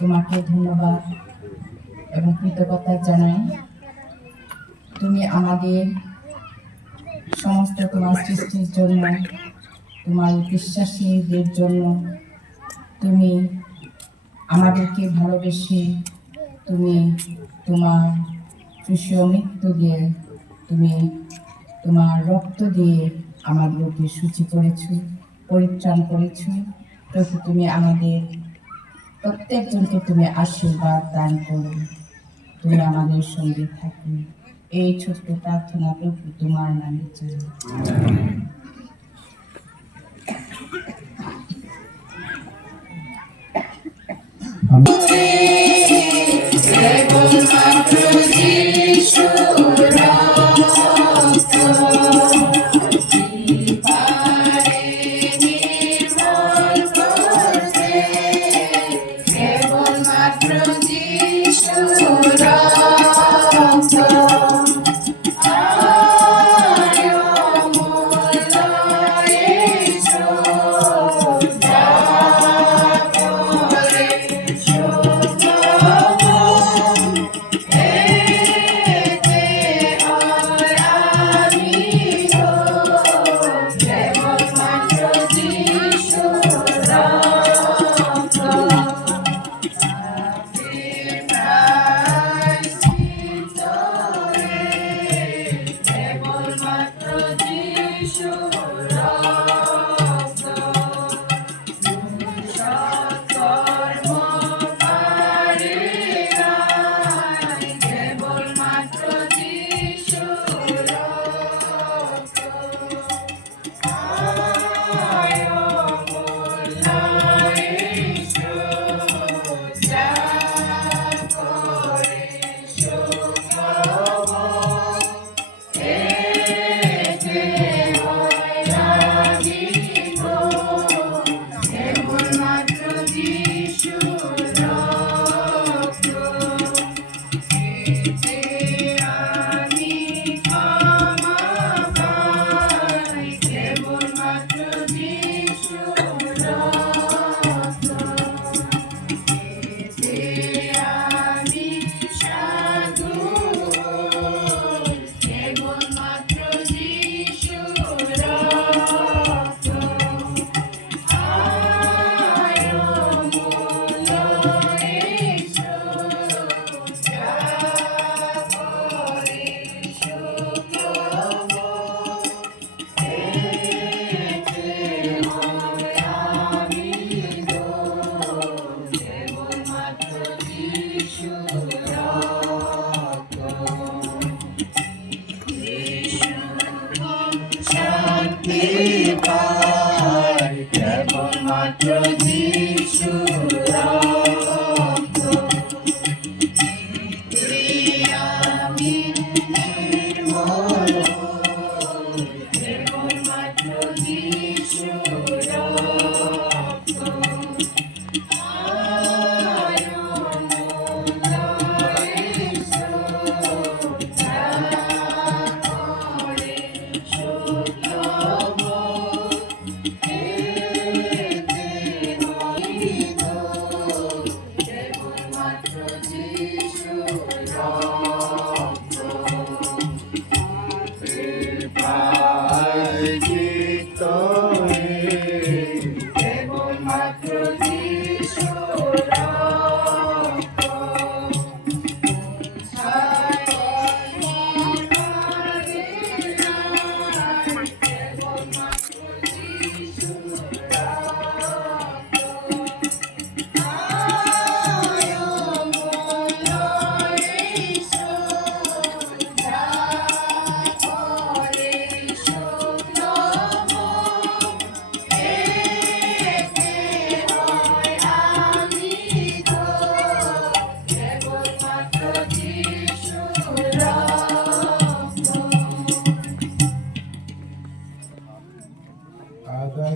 তোমাকে ধন্যবাদ এবং কৃতজ্ঞতা জানাই। তুমি আমাদের সমস্ত তোমার সৃষ্টির জন্য, তোমার বিশ্বাসীদের জন্য তুমি আমাদেরকে ভালোবেসে তুমি তোমার সুষীয় মৃত্যু দিয়ে তুমি তোমার রক্ত দিয়ে আমাদেরকে সূচি করেছ, পরিত্রাণ করেছ। প্রভু, তুমি আমাদের প্রত্যেকজনকে তুমি আশীর্বাদ দান করো। তুমি আমাদের সঙ্গে থাকো। এই ছোট্ট প্রার্থনা প্রভু তোমার নামে চাই। Aphrodite. আহ, দয়া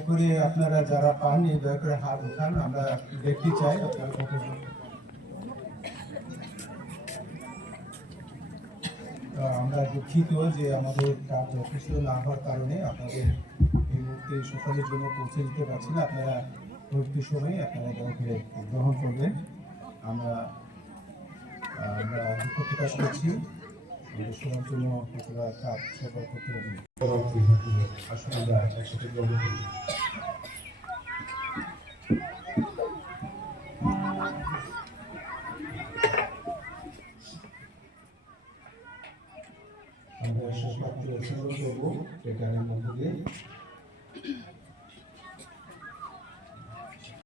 করে আপনারা যারা পাননি দয়া করে হাত উঠান, আমরা দেখতে চাই আপনারা আমরা দুঃখিত যে আমাদের কাজ যথেষ্ট না হওয়ার কারণে আপনাদের এই মুহূর্তে সকালের জন্য পৌঁছে দিতে পারছি না। আপনারা পরবর্তী সময়ে আপনারা দয়া করে গ্রহণ করবেন। আমরা আমরা দুঃখ প্রকাশ করছি। জন্য আপনারা কাজ সফল করতে হবে আসুন আমরা একসাথে গ্রহণ শেষ পাত্র সংগ্রহ করব। এখানে মধ্যে দিয়ে